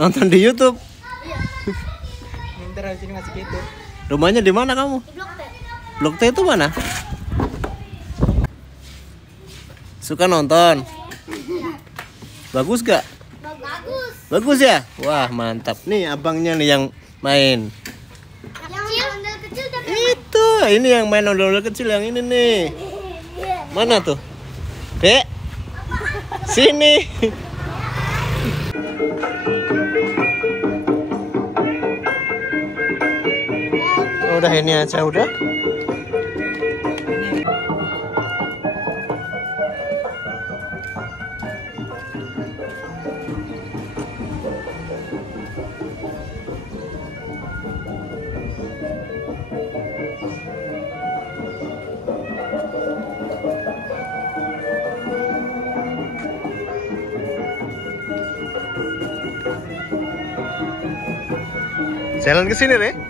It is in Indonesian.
Nonton di YouTube. Ntar habis ini ngasih gitu. Rumahnya di mana kamu? Di Blok T. Blok T itu mana? Suka nonton? Bagus gak? Bagus. Bagus ya? Wah mantap. Nih abangnya nih yang main. Yang ondel kecil tapi Itu, ini yang main ondel-ondel kecil yang ini nih. Mana tuh? Dek? Sini. Udah ini aja udah. Jalan ke sini, Re.